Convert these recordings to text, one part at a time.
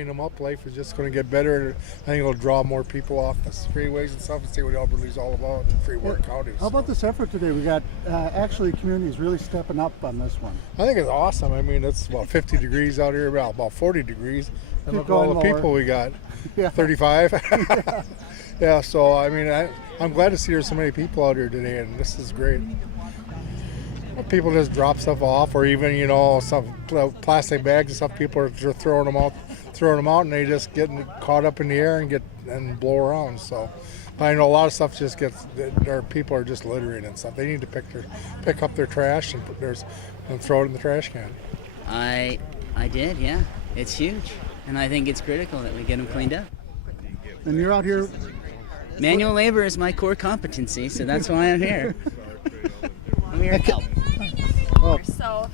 clean them up, life is just going to get better. I think it'll draw more people off the freeways and stuff and see what Alberta Lee's all about in Freeborn County. How about this effort today? We got actually communities really stepping up on this one. I think it's awesome. I mean, it's about 50 degrees out here, about 40 degrees. And Keep look at all the going people we got. Yeah. 35. Yeah, so I mean, I'm glad to see there's so many people out here today, and this is great. People just drop stuff off, or even some plastic bags and stuff. People are just throwing them out, and they just get caught up in the air and blow around. So, but I know a lot of stuff just gets. People are just littering and stuff. They need to pick up their trash and throw it in the trash can. I did, yeah. It's huge, and I think it's critical that we get them cleaned up. And you're out here. Manual labor is my core competency, so that's why I'm here. I'm here to help. So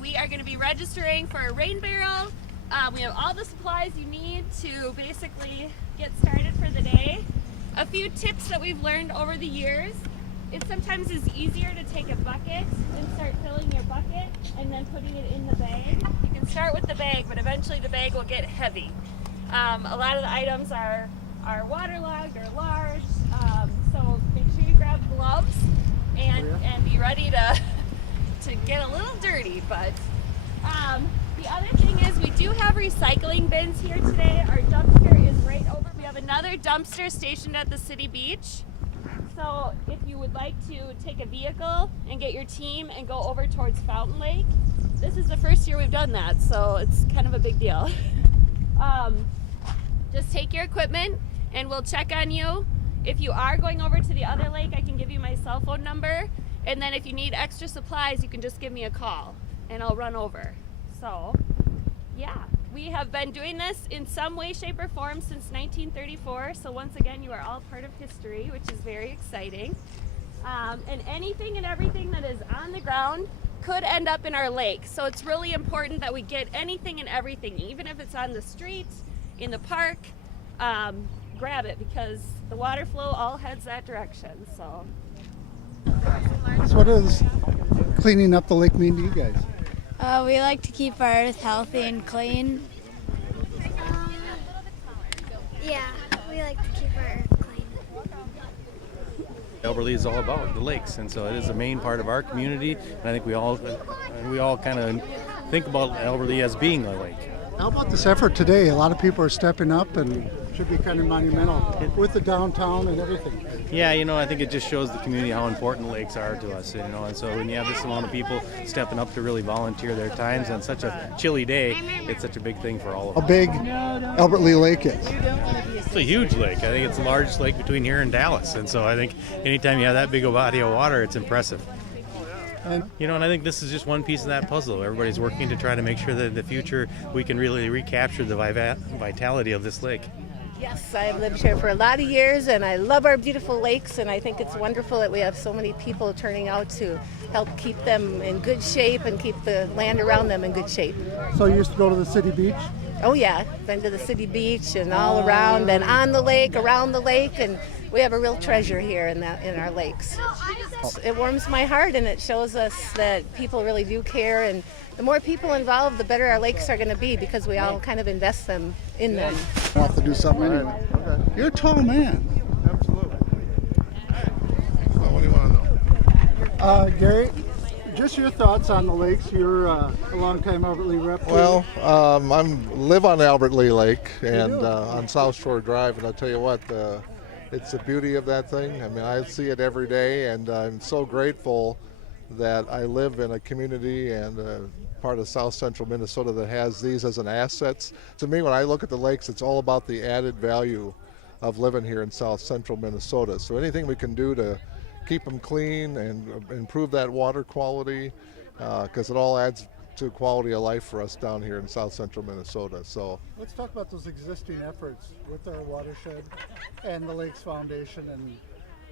we are going to be registering for a rain barrel. We have all the supplies you need to basically get started for the day. A few tips that we've learned over the years. It sometimes is easier to take a bucket and start filling your bucket and then putting it in the bag. You can start with the bag, but eventually the bag will get heavy. A lot of the items are waterlogged or large, so make sure you grab gloves and be ready to get a little dirty. But the other thing is we do have recycling bins here today. Our dumpster is right over. We have another dumpster stationed at the city beach. So if you would like to take a vehicle and get your team and go over towards Fountain Lake, this is the first year we've done that, so it's kind of a big deal. Just take your equipment and we'll check on you. If you are going over to the other lake, I can give you my cell phone number. And then if you need extra supplies, you can just give me a call and I'll run over. So, yeah, we have been doing this in some way, shape, or form since 1934. So once again, you are all part of history, which is very exciting. And anything and everything that is on the ground could end up in our lake. So it's really important that we get anything and everything, even if it's on the street, in the park, grab it, because the water flow all heads that direction. So What does cleaning up the lake mean to you guys? We like to keep our earth healthy and clean. Yeah, we like to keep our earth clean. Alberta Lee is all about the lakes, and so it is a main part of our community. And I think we all kind of think about Alberta Lee as being a lake. How about this effort today? A lot of people are stepping up and should be kind of monumental with the downtown and everything. Yeah, I think it just shows the community how important lakes are to us, and so when you have this amount of people stepping up to really volunteer their times on such a chilly day, it's such a big thing for all of us. How big Albert Lee Lake is? It's a huge lake. I think it's the largest lake between here and Dallas, and so I think anytime you have that big a body of water, it's impressive. And I think this is just one piece of that puzzle. Everybody's working to try to make sure that in the future we can really recapture the vitality of this lake. Yes, I've lived here for a lot of years, and I love our beautiful lakes, and I think it's wonderful that we have so many people turning out to help keep them in good shape and keep the land around them in good shape. So you used to go to the city beach? Oh yeah, been to the city beach and all around and on the lake, around the lake, and we have a real treasure here in our lakes. It warms my heart, and it shows us that people really do care, and the more people involved, the better our lakes are going to be, because we all kind of invest in them. I'll have to do something anyway. Okay. You're a tall man. Absolutely. Well, what do you want to know? Gary, just your thoughts on the lakes. You're a long-time Albert Lee rep. Well, I live on Albert Lee Lake and on South Shore Drive, and I'll tell you what, it's the beauty of that thing. I mean, I see it every day, and I'm so grateful that I live in a community and part of South Central Minnesota that has these as an asset. To me, when I look at the lakes, it's all about the added value of living here in South Central Minnesota. So anything we can do to keep them clean and improve that water quality, because it all adds to quality of life for us down here in South Central Minnesota. So let's talk about those existing efforts with our watershed and the Lakes Foundation, and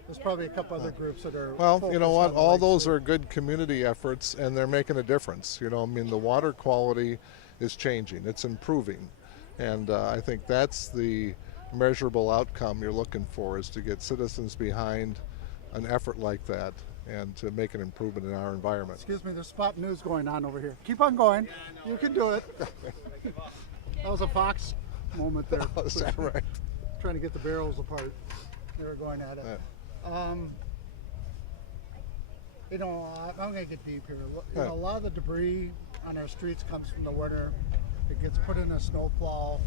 there's probably a couple other groups that are. Well, you know what? All those are good community efforts, and they're making a difference. I mean, the water quality is changing; it's improving, and I think that's the measurable outcome you're looking for: is to get citizens behind an effort like that and to make an improvement in our environment. Excuse me, there's spot news going on over here. Keep on going. You can do it. That was a Fox moment there. Oh, is that right? Trying to get the barrels apart. They were going at it. Yeah. You know, I'm going to get deep here. You know, a lot of the debris on our streets comes from the winter. It gets put in a snowplow,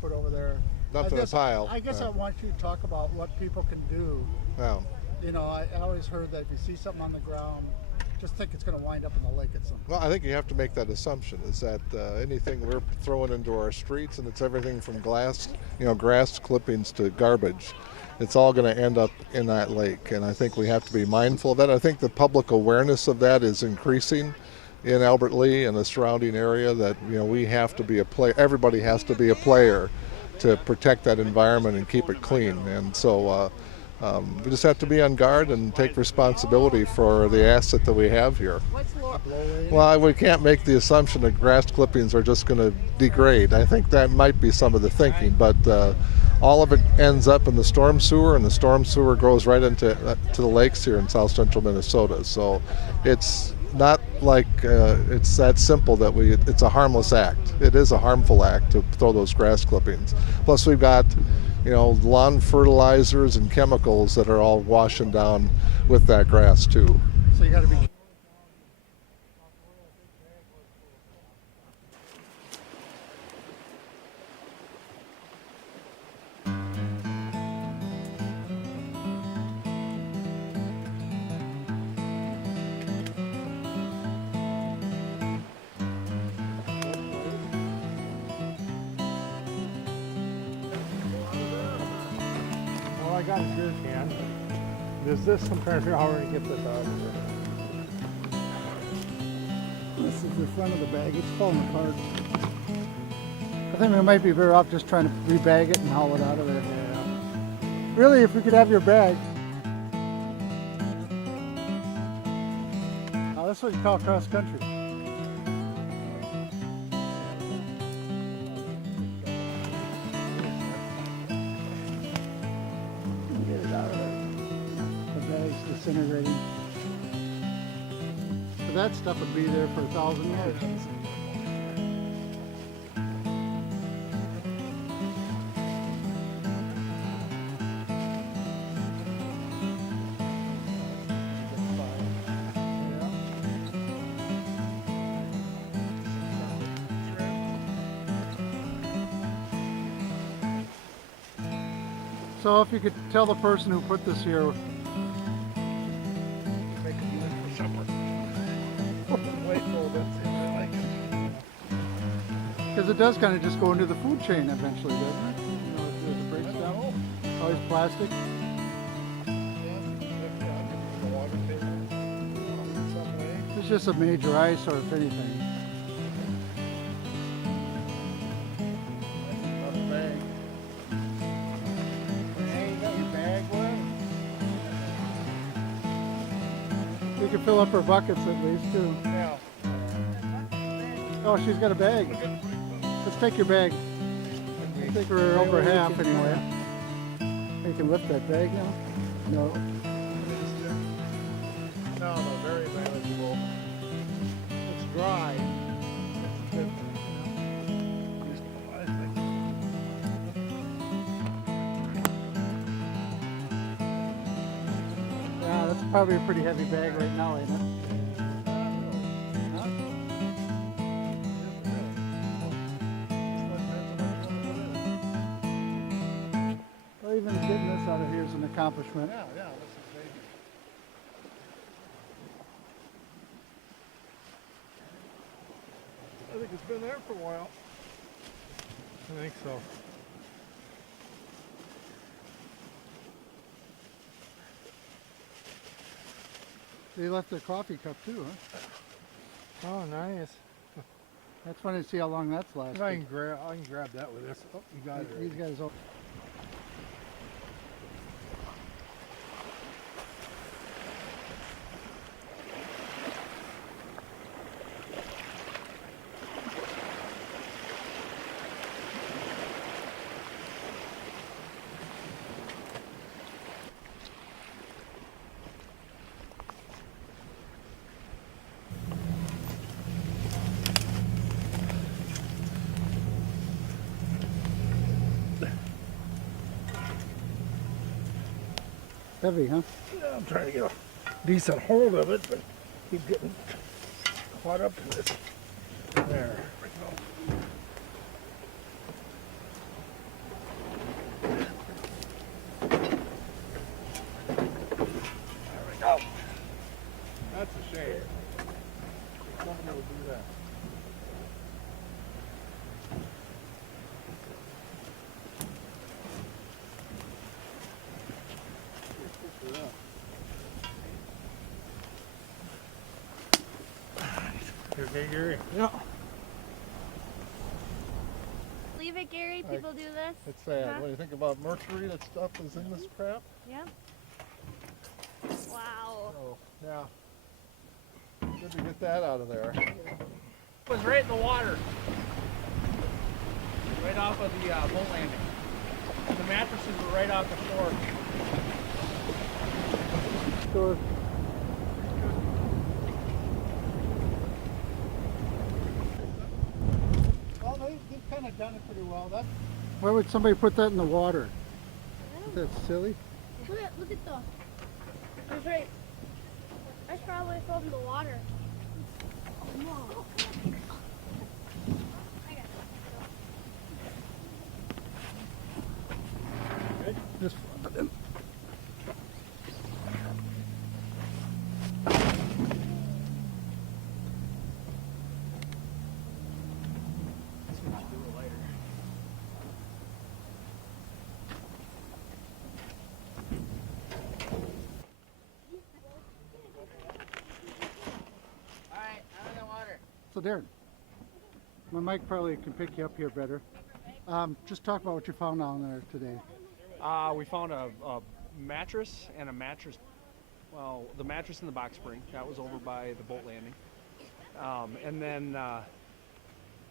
put over there. Dumped in a pile. I guess Yeah. I want you to talk about what people can do. Yeah. You know, I always heard that if you see something on the ground, just think it's going to wind up in the lake at some point. Well, I think you have to make that assumption is that anything we're throwing into our streets, and it's everything from grass clippings to garbage, it's all going to end up in that lake. And I think we have to be mindful of that. I think the public awareness of that is increasing in Albert Lea and the surrounding area, that, you know, we have to be a player. Everybody has to be a player to protect that environment and keep it clean. And so we just have to be on guard and take responsibility for the asset that we have here. Well, we can't make the assumption that grass clippings are just going to degrade. I think that might be some of the thinking, but all of it ends up in the storm sewer, and the storm sewer goes right into to the lakes here in south central Minnesota. So it's not like it's that simple that it's a harmless act. It is a harmful act to throw those grass clippings. Plus we've got, you know, lawn fertilizers and chemicals that are all washing down with that grass too. So you got to be. All I got is beer can. There's this. I'm trying to figure out how we're gonna get this out of here. This is the front of the bag. It's falling apart. I think we might be better off just trying to rebag it and haul it out of there. Really, if we could have your bag. Now, that's what you call cross country. Get it out of there. The bag's disintegrating. So that stuff would be there for 1,000 years. So if you could tell the person who put this here, because it does kind of just go into the food chain eventually, doesn't it? You know, as it breaks down. It's always plastic. It's just a major eyesore, if anything. You can fill up her buckets at least too. Yeah. Oh, she's got a bag. Let's take your bag. I think we're over half anyway. You can lift that bag now? No. No, very manageable. It's dry. It's good. Yeah, that's probably a pretty heavy bag right now, ain't it? Well, even getting this out of here is an accomplishment. Yeah, this is baby. I think it's been there for a while. I think so. They left their coffee cup too, huh? Oh, nice. That's funny to see how long that's lasted. I can grab that with this. Oh, you got it. These guys all. Heavy, huh? Yeah, I'm trying to get a decent hold of it, but keep getting caught up in this. There we go. There we go. That's a shame. Somebody will do that. You okay, Gary? Yeah. Leave it, Gary. People do this. It's sad. Huh? What do you think about mercury? That stuff is in this crap? Yeah. Wow. Oh, yeah. Good to get that out of there. It was right in the water, right off of the boat landing. The mattresses were right off the shore. Sure. Well, they've kind of done it pretty well. Why would somebody put that in the water? Is that silly? Look at the. That's right. That's probably from the water. Just Alright, out of the water. So Darren, my mic probably can pick you up here better. Just talk about what you found down there today. We found a mattress and a mattress. Well, the mattress in the box spring that was over by the boat landing, and then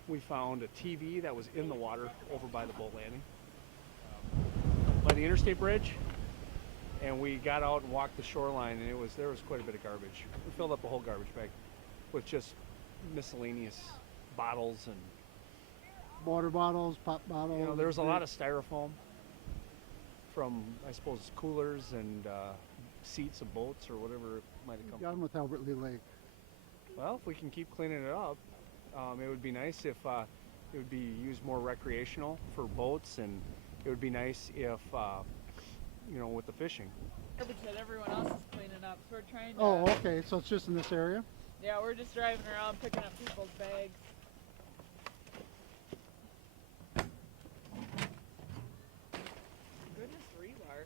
we found a TV that was in the water over by the boat landing, by the interstate bridge. And we got out and walked the shoreline, and there was quite a bit of garbage. We filled up a whole garbage bag with just miscellaneous bottles and Water bottles, pop bottles. there was a lot of styrofoam from, I suppose, coolers and seats of boats or whatever it might have come. Down with Albert Lee Lake. Well, if we can keep cleaning it up, it would be nice if it would be used more recreational for boats, and it would be nice if, with the fishing. Garbage that everyone else is cleaning up, so we're trying to. Oh, okay. So it's just in this area? Yeah, we're just driving around picking up people's bags. Goodness, rebar.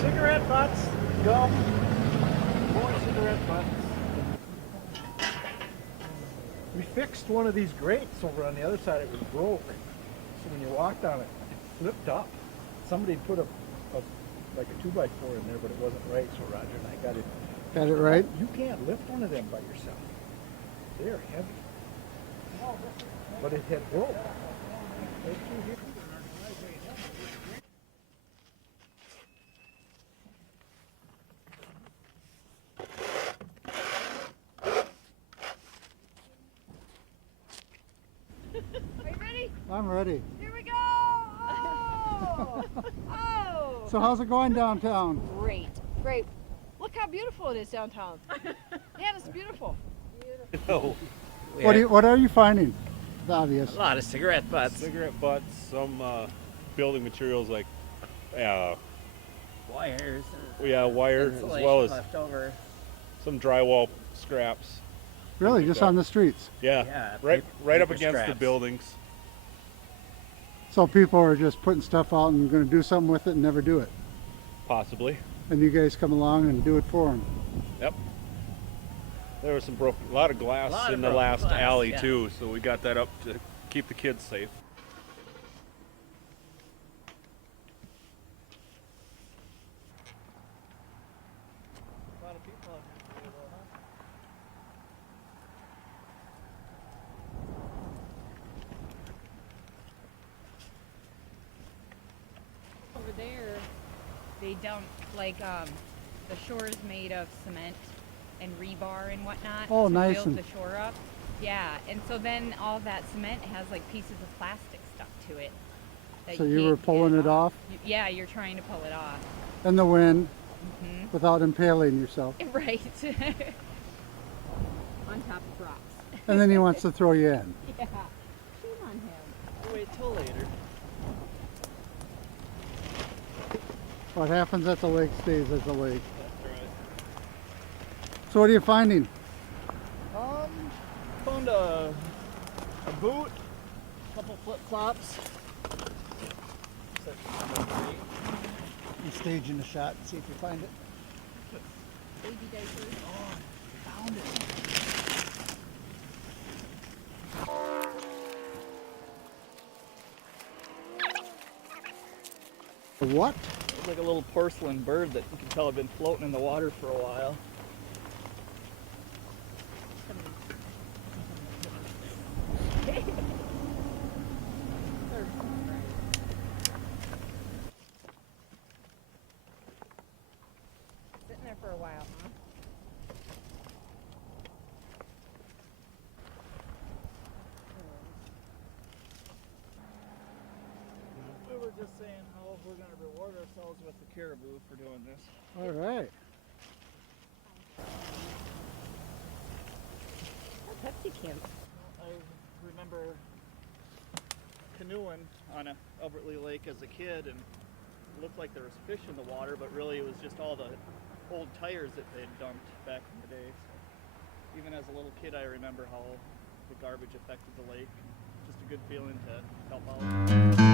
Cigarette butts, gum, more cigarette butts. We fixed one of these grates over on the other side. It was broke. So when you walked on it, it flipped up. Somebody put like a 2x4 in there, but it wasn't right. So Roger and I got it. Got it right? You can't lift one of them by yourself. They're heavy. But it had broke. Are you ready? I'm ready. Here we go! Oh! Oh! So how's it going downtown? Great, great. Look how beautiful it is downtown. Man, it's beautiful. No. What are you finding? It's obvious. A lot of cigarette butts. Cigarette butts, some building materials like Wires. wire, as Insulation well as left over. some drywall scraps. Really, just on the streets. Yeah, Yeah, right up paper against the scraps. buildings. So people are just putting stuff out and going to do something with it and never do it. Possibly. And you guys come along and do it for them. Yep. There was a lot of glass in the last alley too, so we got that up to keep the kids safe. A lot of people out here today, though, huh? Over there, they dump like the shore is made of cement and rebar and whatnot. Oh, to nice. Build And the shore up. Yeah, and so then all that cement has like pieces of plastic stuck to it. that so you were can't pulling get it off Yeah, you're trying to pull it off. in the wind Hmm without impaling yourself. Right. On top of rocks. And then he wants to throw you in. Yeah. Shame on him. Wait till later. What happens at the lake stays at the lake. That's right. So what are you finding? Found a boot, a couple flip flops. You staging the shot and see if you find it. Baby diapers. Found it. What? It's like a little porcelain bird that you can tell had been floating in the water for a while. Sitting there for a while, huh? We were just saying how we're going to reward ourselves with the caribou for doing this. All right. Pepsi can. I remember canoeing on a Albertley Lake as a kid, and it looked like there was fish in the water, but really it was just all the old tires that they'd dumped back in the day. So even as a little kid, I remember how the garbage affected the lake. Just a good feeling to help out.